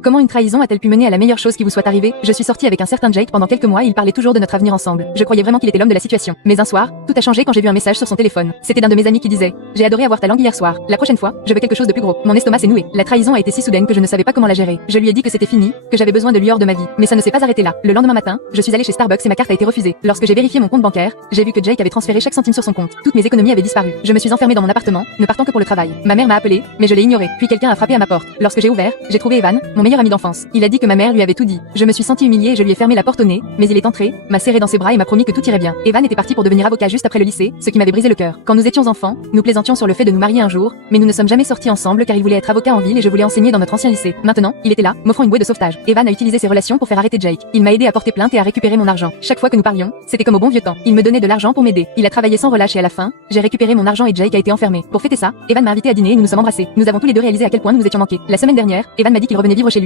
Comment une trahison a-t-elle pu mener à la meilleure chose qui vous soit arrivée? Je suis sortie avec un certain Jake pendant quelques mois et il parlait toujours de notre avenir ensemble. Je croyais vraiment qu'il était l'homme de la situation. Mais un soir, tout a changé quand j'ai vu un message sur son téléphone. C'était d'un de mes amis qui disait: j'ai adoré avoir ta langue hier soir. La prochaine fois, je veux quelque chose de plus gros. Mon estomac s'est noué. La trahison a été si soudaine que je ne savais pas comment la gérer. Je lui ai dit que c'était fini, que j'avais besoin de lui hors de ma vie. Mais ça ne s'est pas arrêté là. Le lendemain matin, je suis allée chez Starbucks et ma carte a été refusée. Lorsque j'ai vérifié mon compte bancaire, j'ai vu que Jake avait transféré chaque centime sur son compte. Toutes mes économies avaient disparu. Je me suis enfermée dans mon appartement, ne partant que pour le travail. Ma mère m'a appelé, mais je l'ai ignoré. Puis quelqu'un a frappé à ma porte. Lorsque j'ai ouvert, j'ai trouvé Evan, mon meilleur ami d'enfance. Il a dit que ma mère lui avait tout dit. Je me suis sentie humiliée et je lui ai fermé la porte au nez, mais il est entré, m'a serré dans ses bras et m'a promis que tout irait bien. Evan était parti pour devenir avocat juste après le lycée, ce qui m'avait brisé le cœur. Quand nous étions enfants, nous plaisantions sur le fait de nous marier un jour, mais nous ne sommes jamais sortis ensemble car il voulait être avocat en ville et je voulais enseigner dans notre ancien lycée. Maintenant, il était là, m'offrant une bouée de sauvetage. Evan a utilisé ses relations pour faire arrêter Jake. Il m'a aidé à porter plainte et à récupérer mon argent. Chaque fois que nous parlions, c'était comme au bon vieux temps. Il me donnait de l'argent pour m'aider. Il a travaillé sans relâche et à la fin, j'ai récupéré mon argent et Jake a été enfermé. Pour fêter ça, Evan m'a invité à dîner et nous nous sommes embrassés. Nous avons tous les deux réalisé à quel point nous nous étions manqués. La semaine dernière, Evan m'a dit qu'il revenait vivre chez